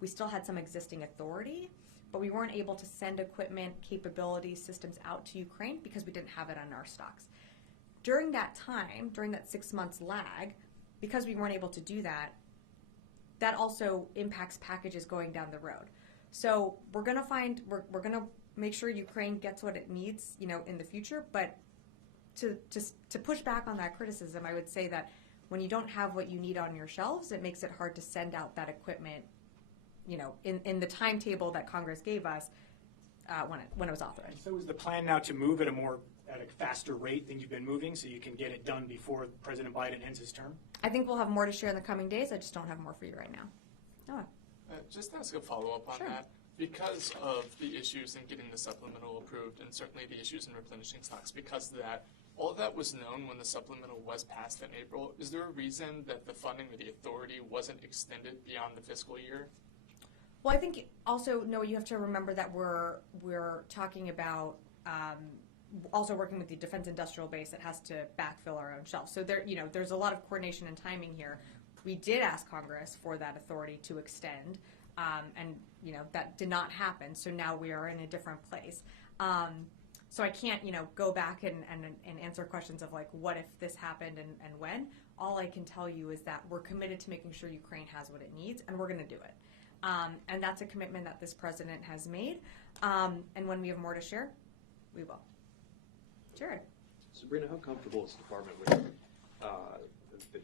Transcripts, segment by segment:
we still had some existing authority, but we weren't able to send equipment, capabilities, systems out to Ukraine because we didn't have it on our stocks. During that time, during that 6 months lag, because we weren't able to do that, that also impacts packages going down the road. So we're going to make sure Ukraine gets what it needs, in the future. But to push back on that criticism, I would say that when you don't have what you need on your shelves, it makes it hard to send out that equipment, in the timetable that Congress gave us when it was authorized. So is the plan now to move at a faster rate than you've been moving, so you can get it done before President Biden ends his term? I think we'll have more to share in the coming days. I just don't have more for you right now. Noah. Just to ask a follow-up on that. Because of the issues in getting the supplemental approved, and certainly the issues in replenishing stocks, because of that, all of that was known when the supplemental was passed in April. Is there a reason that the funding or the authority wasn't extended beyond the fiscal year? Well, I think also, Noah, you have to remember that we're talking about also working with the defense industrial base that has to backfill our own shelves. So there's a lot of coordination and timing here. We did ask Congress for that authority to extend, and that did not happen. So now we are in a different place. So I can't go back and answer questions of like what if this happened and when. All I can tell you is that we're committed to making sure Ukraine has what it needs, and we're going to do it. And that's a commitment that this president has made. And when we have more to share, we will. Jared. Sabrina, how comfortable is the department with the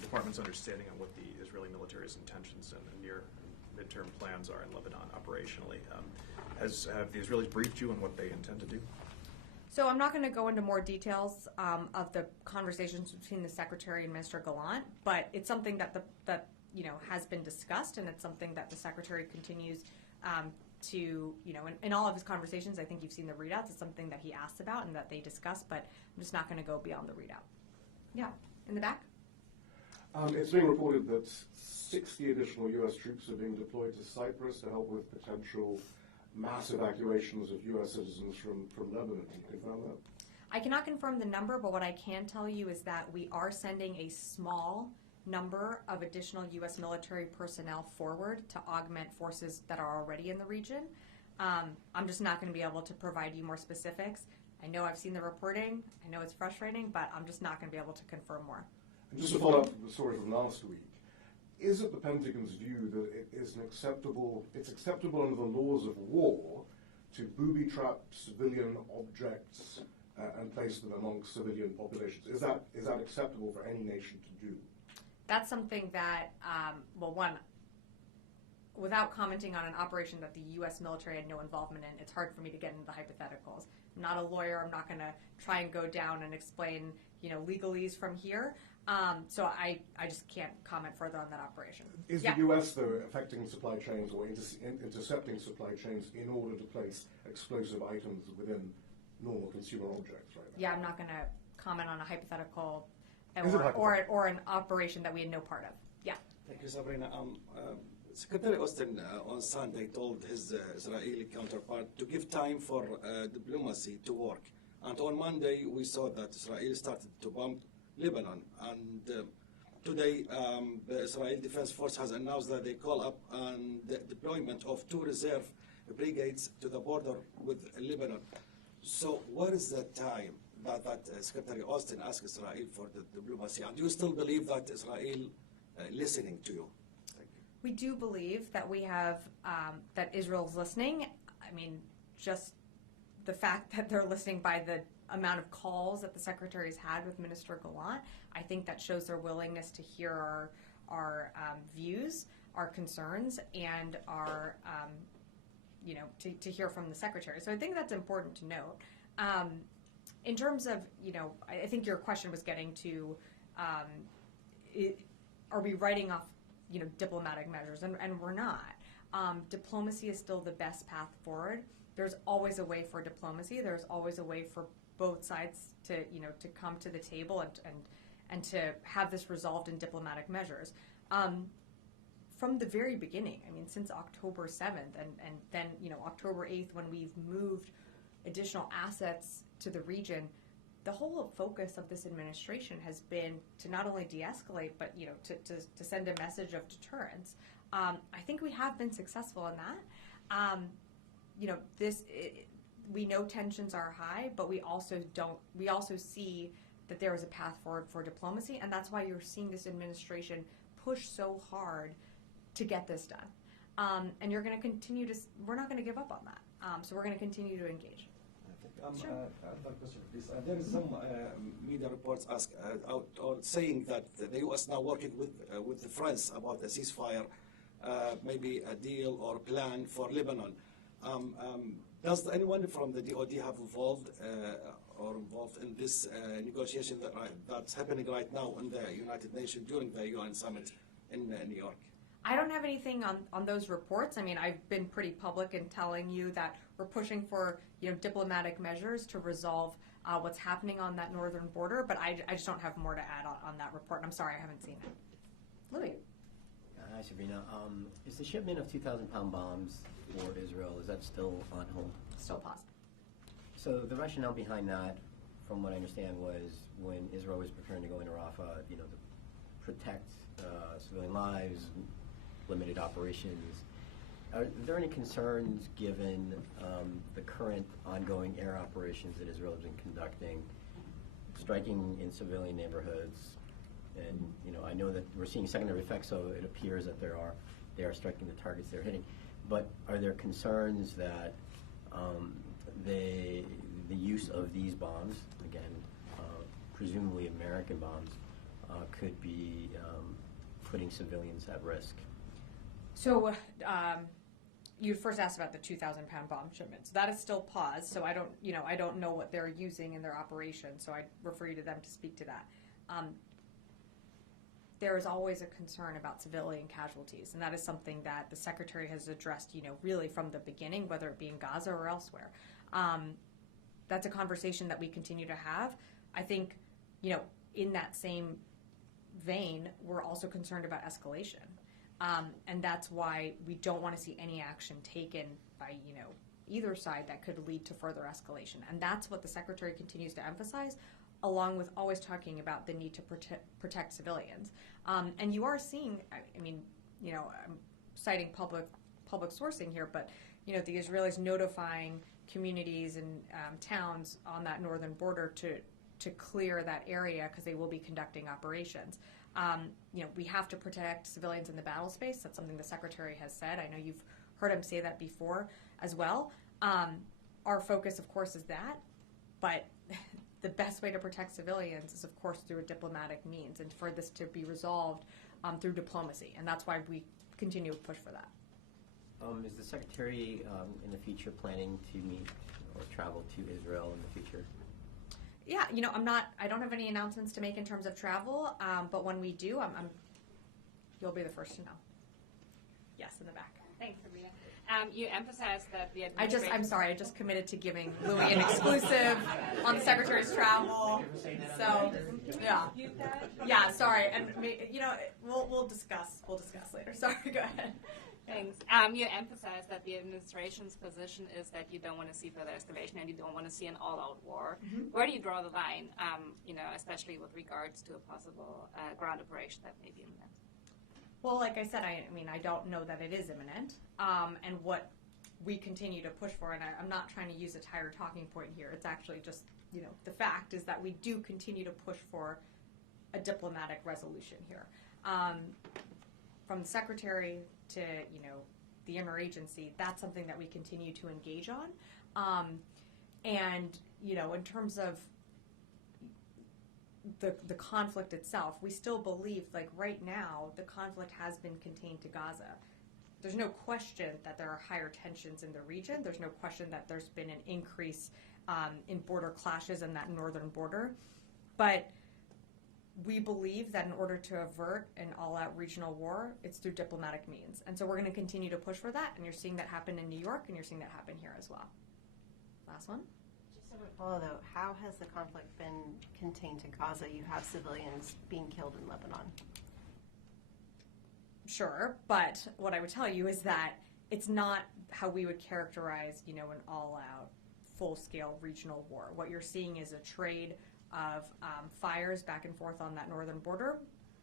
department's understanding on what the Israeli military's intentions and near and midterm plans are in Lebanon operationally? Have the Israelis briefed you on what they intend to do? So I'm not going to go into more details of the conversations between the Secretary and Minister Gallant, but it's something that has been discussed, and it's something that the Secretary continues to, in all of his conversations. I think you've seen the readouts. It's something that he asks about and that they discuss, but I'm just not going to go beyond the readout. Yeah, in the back. It's being reported that 60 additional U.S. troops are being deployed to Cyprus to help with potential mass evacuations of U.S. citizens from Lebanon. Can you confirm that? I cannot confirm the number, but what I can tell you is that we are sending a small number of additional U.S. military personnel forward to augment forces that are already in the region. I'm just not going to be able to provide you more specifics. I know I've seen the reporting. I know it's frustrating, but I'm just not going to be able to confirm more. And just to follow up with the story from last week, is it the Pentagon's view that it's acceptable under the laws of war to booby-trap civilian objects and place them amongst civilian populations? Is that acceptable for any nation to do? That's something that, without commenting on an operation that the U.S. military had no involvement in, it's hard for me to get into the hypotheticals. I'm not a lawyer. I'm not going to try and go down and explain, legalese from here. So I just can't comment further on that operation. Is the U.S., though, affecting supply chains or intercepting supply chains in order to place explosive items within normal consumer objects right now? Yeah, I'm not going to comment on a hypothetical or an operation that we had no part of. Yeah. Thank you, Sabrina. Secretary Austin on Sunday told his Israeli counterpart to give time for diplomacy to work. And on Monday, we saw that Israel started to bomb Lebanon. And today, the Israeli Defense Force has announced that they call up on the deployment of 2 reserve brigades to the border with Lebanon. So what is the time that Secretary Austin asked Israel for the diplomacy? And do you still believe that Israel listening to you? Thank you. We do believe that we have, that Israel's listening. I mean, just the fact that they're listening by the amount of calls that the Secretary's had with Minister Gallant, I think that shows their willingness to hear our views, our concerns, and our, to hear from the Secretary. So I think that's important to note. In terms of, I think your question was getting to, are we writing off, diplomatic measures? And we're not. Diplomacy is still the best path forward. There's always a way for diplomacy. There's always a way for both sides to, to come to the table and to have this resolved in diplomatic measures. From the very beginning, I mean, since October 7th and then, October 8th, when we've moved additional assets to the region, the whole focus of this administration has been to not only de-escalate, but, to send a message of deterrence. I think we have been successful in that. We know tensions are high, but we also see that there is a path forward for diplomacy, and that's why you're seeing this administration push so hard to get this done. And you're going to continue we're not going to give up on that. So we're going to continue to engage. Sure. Another question, please. There is some media reports saying that the U.S. now working with France about a ceasefire, maybe a deal or plan for Lebanon. Does anyone from the DoD have involved in this negotiation that's happening right now in the United Nations during the UN summit in New York? I don't have anything on those reports. I mean, I've been pretty public in telling you that we're pushing for diplomatic measures to resolve what's happening on that northern border, but I just don't have more to add on that report. And I'm sorry, I haven't seen it. Louis. Hi, Sabrina. Is the shipment of 2,000-pound bombs for Israel, is that still on hold? Still paused. So the rationale behind that, from what I understand, was when Israel was preparing to go into Rafah, to protect civilian lives, limited operations. Are there any concerns given the current ongoing air operations that Israel has been conducting, striking in civilian neighborhoods? And I know that we're seeing secondary effects, so it appears that they are striking the targets they're hitting. But are there concerns that the use of these bombs, again, presumably American bombs, could be putting civilians at risk? So you first asked about the 2,000-pound bomb shipment. So that is still paused. So I don't know what they're using in their operation. So I refer you to them to speak to that. There is always a concern about civilian casualties, and that is something that the Secretary has addressed, really from the beginning, whether it be in Gaza or elsewhere. That's a conversation that we continue to have. I think, in that same vein, we're also concerned about escalation. And that's why we don't want to see any action taken by, either side that could lead to further escalation. And that's what the Secretary continues to emphasize, along with always talking about the need to protect civilians. And you are seeing, I'm citing public sourcing here, but, the Israelis notifying communities and towns on that northern border to clear that area because they will be conducting operations. We have to protect civilians in the battle space. That's something the Secretary has said. I know you've heard him say that before as well. Our focus, of course, is that, but the best way to protect civilians is, of course, through a diplomatic means, and for this to be resolved through diplomacy, and that's why we continue to push for that. Is the Secretary in the future planning to meet or travel to Israel in the future? Yeah, I don't have any announcements to make in terms of travel, but when we do, you'll be the first to know. Yes, in the back. Thanks, Sabrina. You emphasized that the administration... I'm sorry, I just committed to giving Louis an exclusive on the Secretary's travel. So, yeah. Yeah, sorry. And, we'll discuss later. Sorry, go ahead. Thanks. You emphasized that the administration's position is that you don't want to see further escalation and you don't want to see an all-out war. Mm-hmm. Where do you draw the line, especially with regards to a possible ground operation that may be imminent? Well, like I said, I don't know that it is imminent. And what we continue to push for, and I'm not trying to use a tired talking point here, it's actually just, the fact is that we do continue to push for a diplomatic resolution here. From the Secretary to, the interagency, that's something that we continue to engage on. And, in terms of the conflict itself, we still believe, like right now, the conflict has been contained to Gaza. There's no question that there are higher tensions in the region. There's no question that there's been an increase in border clashes in that northern border. But we believe that in order to avert an all-out regional war, it's through diplomatic means. And so we're going to continue to push for that, and you're seeing that happen in New York, and you're seeing that happen here as well. Last one. Just to follow, though, how has the conflict been contained to Gaza? You have civilians being killed in Lebanon. Sure, but what I would tell you is that it's not how we would characterize, an all-out, full-scale regional war. What you're seeing is a trade of fires back and forth on that northern border.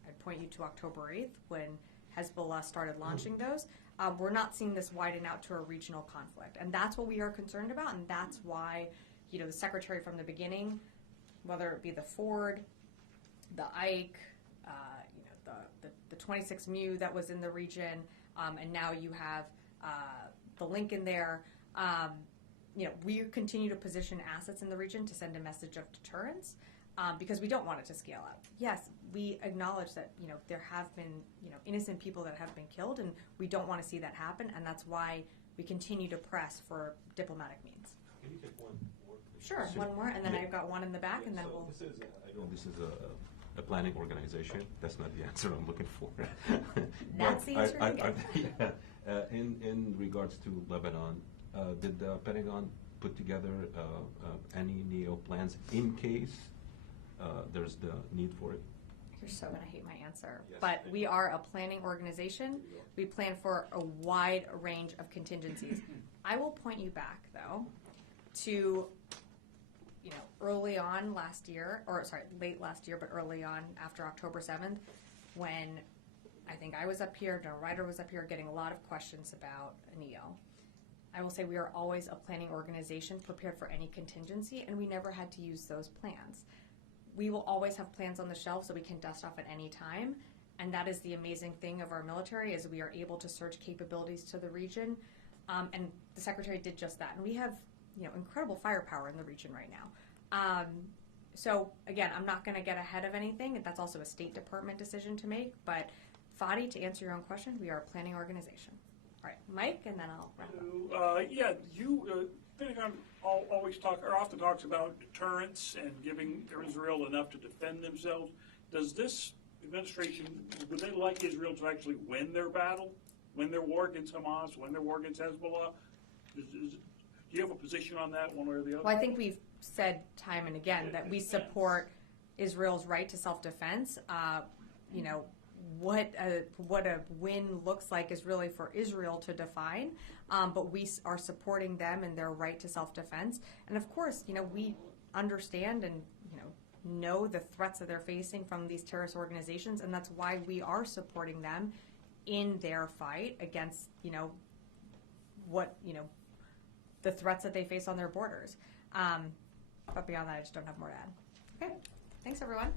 I'd point you to October 8th when Hezbollah started launching those. We're not seeing this widen out to a regional conflict, and that's what we are concerned about, and that's why, the Secretary from the beginning, whether it be the Ford, the Ike, the 26 MU that was in the region, and now you have the Lincoln there. We continue to position assets in the region to send a message of deterrence because we don't want it to scale out. Yes, we acknowledge that there have been innocent people that have been killed, and we don't want to see that happen, and that's why we continue to press for diplomatic means. Can you take one more? Sure, one more, and then I've got one in the back, and then so we'll. I know this is a planning organization. That's not the answer I'm looking for. That's the answer you get. Yeah. In regards to Lebanon, did the Pentagon put together any NEO plans in case there's the need for it? You're so going to hate my answer. Yes, But thank we you. are a planning organization. We plan for a wide range of contingencies. I will point you back, though, to early on last year, or sorry, late last year, but early on after October 7th, when I think I was up here, General Ryder was up here getting a lot of questions about NEO. I will say we are always a planning organization prepared for any contingency, and we never had to use those plans. We will always have plans on the shelf so we can dust off at any time, and that is the amazing thing of our military is we are able to surge capabilities to the region, and the Secretary did just that. And we have incredible firepower in the region right now. So again, I'm not going to get ahead of anything, and that's also a State Department decision to make, but Fadi, to answer your own question, we are a planning organization. All right, Mike, and then I'll wrap up. Pentagon often talks about deterrence and giving Israel enough to defend themselves. Does this administration, would they like Israel to actually win their battle, win their war against Hamas, win their war against Hezbollah? Do you have a position on that, one way or the other? Well, I think we've said time and again that we support Israel's right to self-defense. What a win looks like is really for Israel to define, but we are supporting them in their right to self-defense. And of course, we understand and know the threats that they're facing from these terrorist organizations, and that's why we are supporting them in their fight against the threats that they face on their borders. But beyond that, I just don't have more to add. Okay, thanks everyone.